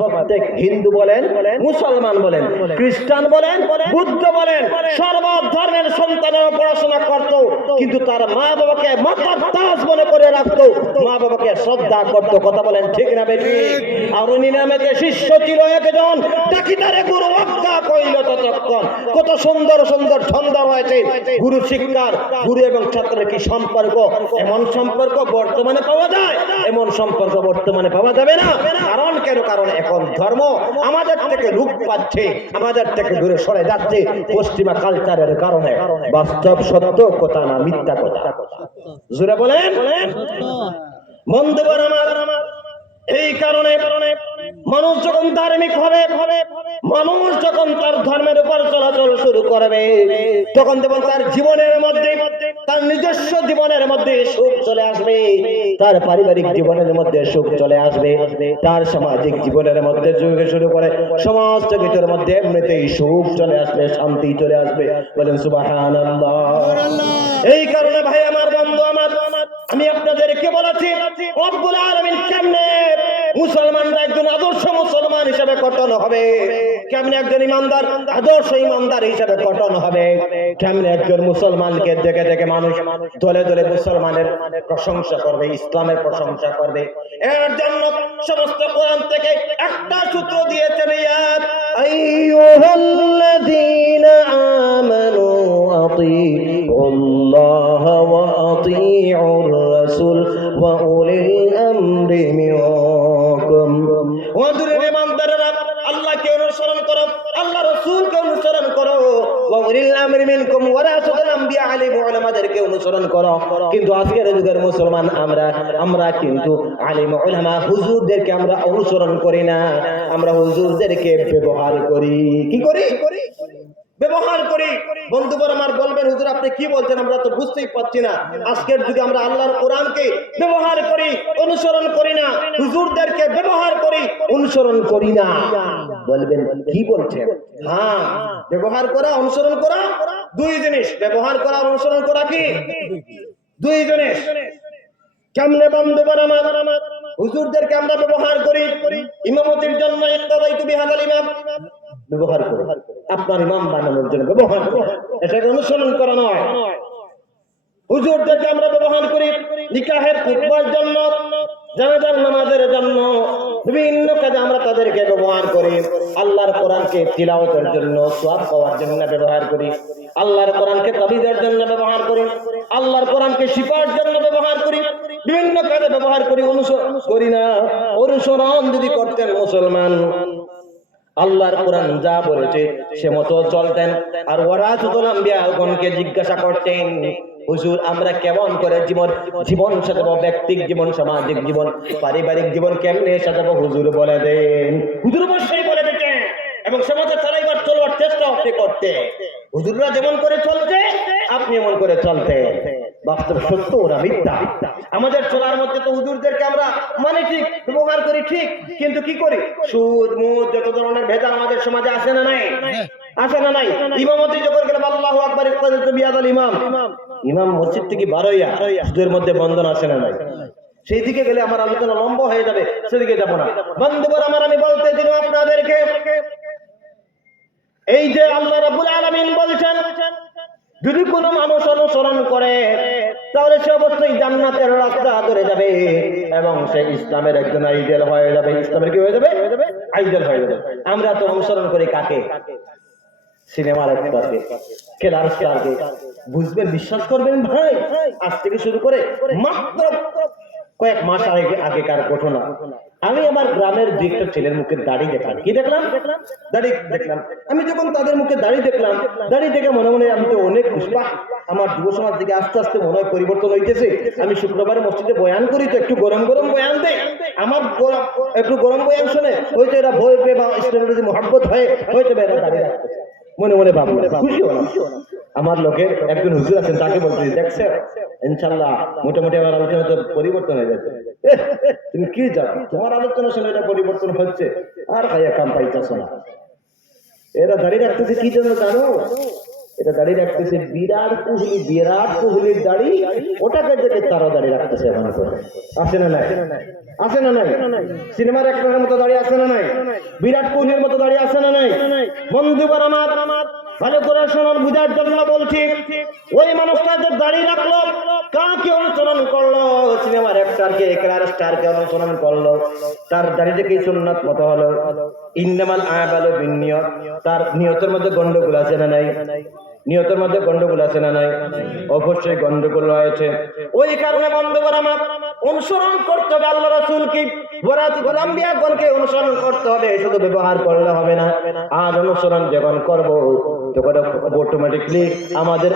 প্রত্যেক হিন্দু বলেন, মুসলমান বলেন, খ্রিস্টান বলেন, বুদ্ধ বলেন সর্ব ধর্মের সন্তানেরা পড়াশোনা করত, কিন্তু তার মা বাবাকে মাথার দাস মনে করে রাখতো, মা বাবাকে শ্রদ্ধা করত, কথা বলেন ঠিক না বেটি? আর উনি নামেতে শিষ্য ছিল একজন ডাকিদারে গুরু অজ্ঞা ততক্ষণ। কত সুন্দর সুন্দর রয়েছে। গুরু শিক্ষার, গুরু এবং ছাত্রের কি সম্পর্ক? এমন সম্পর্ক বর্তমানে পাওয়া যায়? এমন সম্পর্ক বর্তমানে পাওয়া যাবে না। কারণ কেন? কারণ এখন ধর্ম আমাদের থেকে রূপ পাচ্ছে, আমাদের থেকে দূরে সরে যাচ্ছে পশ্চিমা কালচারের কারণে। বাস্তব সত্য, কথা না মিথ্যা কথা। জুড়ে বলেন। বন্ধুগণ আমার এই কারণে মানুষ যখন ধার্মিক হবে, মানুষ যখন তার ধর্মের উপর চলাচল শুরু করবে, তখন যেমন তার জীবনের মধ্যে, তার নিজস্ব জীবনের মধ্যে সুখ চলে আসবে তার পারিবারিক জীবনের মধ্যে সুখ চলে আসবে, তার সামাজিক জীবনের মধ্যে যুগে শুরু করে, সমস্ত কিছুর মধ্যে এমনিতেই সুখ চলে আসবে, শান্তি চলে আসবে। বলেন সুবাহান এই কারণে ভাই, আমার বন্ধু, আমার, আমি আপনাদেরকে বলেছি মুসলমানরা একজন আদর্শ মুসলমান হিসেবে গঠন হবে। কেমনে একজন ইমানদার? আদর্শ ইমানদার হিসেবে গঠন হবে। কেমনে একজন মুসলমানকে দেখে দেখে মানুষ দলে দলে মুসলমানের প্রশংসা করবে, ইসলামের প্রশংসা করবে। এর জন্য সমস্ত কোরআন থেকে একটা সূত্র দিয়েছেন ইয়াত আইয়ুহাল্লাযীনা আমানু আতিউল্লাহ ইমানদাররা আল্লাহকে অনুসরণ করো, আল্লাহ রাসূলকে অনুসরণ করো। অনুসরণ করো। কিন্তু আজকের যুগের মুসলমান আমরা আমরা কিন্তু আলিম উলামা হুজুরদেরকে আমরা অনুসরণ করি না। আমরা হুজুরদেরকে ব্যবহার করি। কি করি? ব্যবহার করি। বন্ধুবর আমার বলবেন, হুজুর, আপনি কি বলছেন? আমরা তো বুঝতেই পারছি না। আজকের যুগে আমরা আল্লাহর কোরআনকে ব্যবহার করি, অনুসরণ করি না। হুজুরদেরকে ব্যবহার করি, অনুসরণ করি না। বলবেন, কি বলছেন? হ্যাঁ ব্যবহার করা, অনুসরণ করা? দুই জিনিস, ব্যবহার করা, অনুসরণ করা কি? দুই জিনিস। কেমনে বন্ধুবর আমার? হুজুরদেরকে আমরা ব্যবহার করি। ইমামতির জন্য ইত্তাদাই তুমি হাজাল ইমাম। ব্যবহার করো। আপনার ইমাম বানানোর জন্য ব্যবহার এটাকে অনুসরণ করা নয়। হুজুরদেরকে আমরা ব্যবহার করি, নিকাহের খুতবার জন্য, জানাজার নামাজের জন্য, বিভিন্ন কাজে আমরা তাদেরকে ব্যবহার করি। আল্লাহর কোরআনকে তিলাওয়াতের জন্য, সোয়াব পাওয়ার জন্য ব্যবহার করি। আল্লাহর কোরআনকে তাবিদের জন্য ব্যবহার করি। আল্লাহর কোরআনকে শিপার জন্য ব্যবহার করি। বিভিন্ন কাজে ব্যবহার করি, অনুসরণ করি না। অনুসরণ যদি করতেন মুসলমান আল্লাহর কোরআন যা বলেছে, সে মতো চলতেন। আর ওরা আম্বিয়াগণকে জিজ্ঞাসা করতেন, হুজুর, আমরা কেমন করে জীবন জীবন সাজাবো? ব্যক্তিক জীবন, সামাজিক জীবন, পারিবারিক জীবন কেমনে সাজাবো? হুজুর বলে দেন, হুজুর অবশ্যই বলে দিতেন এবং সে মতো চালাইবার চলবার চেষ্টা আপনি করতে হুজুররা যেমন করে চলতে আপনি এমন করে চলতে বাস্তব সত্য, ওরা মিথ্যা। আমাদের চলার মধ্যে তো হুজুরদেরকে আমরা মানে ঠিক, ব্যবহার করি ঠিক, কিন্তু কি করি? সুদ, মুদ, যত ধরনের ভেজাল আমাদের সমাজে আসে না নাই? আসে না নাই? ইমামতি যখন গেলে আল্লাহু আকবার ইমাম। ইমাম মসজিদ থেকে বারোইয়া, সুদের মধ্যে বন্ধন আসে না নাই? সেই দিকে গেলে আমার আলোচনা লম্বা হয়ে যাবে, সেদিকে যাব না। বন্ধুবর আমার আমি বলতে দিন আপনাদেরকে, এই যে আল্লাহ রাব্বুল আলামিন বলছেন, যদি কোনো মানুষ অনুসরণ করে তাহলে সে অবশ্যই জান্নাতের রাস্তা ধরে যাবে এবং সে ইসলামের একজন আইডেল হয়ে যাবে। ইসলামের কি হয়ে যাবে? আইডেল হয়ে যাবে। আমরা তো অনুসরণ করি কাকে? সিনেমার একটাকে খেলার স্টারকে। বুঝবেন, বিশ্বাস করবেন ভাই? আজ থেকে শুরু করে মাত্র কয়েক মাস আগে আগেকার ঘটনা। আমি আমার গ্রামের দু একটা ছেলের মুখে দাড়ি দেখলাম। কি দেখলাম? দাড়ি দেখলাম। আমি যখন তাদের মুখে দাড়ি দেখলাম দাড়ি দেখে মনে মনে আমি তো অনেক খুশি আমার যুব সমাজ থেকে আস্তে আস্তে মনে হয় পরিবর্তন হইতেছে। আমি শুক্রবারে মসজিদে বয়ান করি তো একটু গরম গরম বয়ান দেয় আমার গরম- একটু গরম বয়ান শুনে হয়তো এরা ভয় পেয়ে বা ইসলামের যদি মহাব্বত হয়ে হয়তো এরা দাঁড়িয়ে রাখতেছে মনে মনে ভাবো খুশি হলাম। আমার লোকের একজন হুজুর আছেন তাকে বলতেছি দেখছে ইনশাল্লাহ মোটামুটি আমার আলোচনা তো পরিবর্তন হয়ে যাচ্ছে তুমি কি জানো, তোমার আলোচনা শুনে এটা পরিবর্তন হচ্ছে, আর খাইয়া কাম পাইতেছ না। এরা দাঁড়িয়ে রাখতেছে কি জন্য জানো? এটা দাড়ি রাখতেছে বিরাট কোহলি, বিরাট কোহলির দাড়ি, ওটাকে দেখে তারও দাড়ি রাখতেছে এখন আছে না নাই? আছে না নাই? সিনেমার একটার মতো দাড়ি আছে না নাই? বিরাট কোহলির মতো দাঁড়িয়ে আছে না নাই? বন্ধুগণ আমার ভালো করে শুনুন বুঝার জন্য বলছি, ওই মানুষটা যে দাড়ি রাখল কাকে অনুসরণ করল? সিনেমার একটারকে একরার স্টারকে অনুসরণ করল। তার দাড়িটা কি সুন্নাত মতো হলো। ইন্দামাল আয়াবালো বিনিয়ত তার নিয়তের মধ্যে গন্ডগোল আছে না নাই? নিয়তের মধ্যে গন্ডগোল আছে না নাই? অবশ্যই গন্ডগোল রয়েছে। ওই কারণে বন্ধুগণ আমার, অনুসরণ করতে হবে আল্লাহ রাসূল কি বরাত গোলাম্বিয়াগণকে অনুসরণ করতে হবে শুধু ব্যবহার করলে হবে না। আর অনুসরণ যখন করব, তখন অটোমেটিকলি আমাদের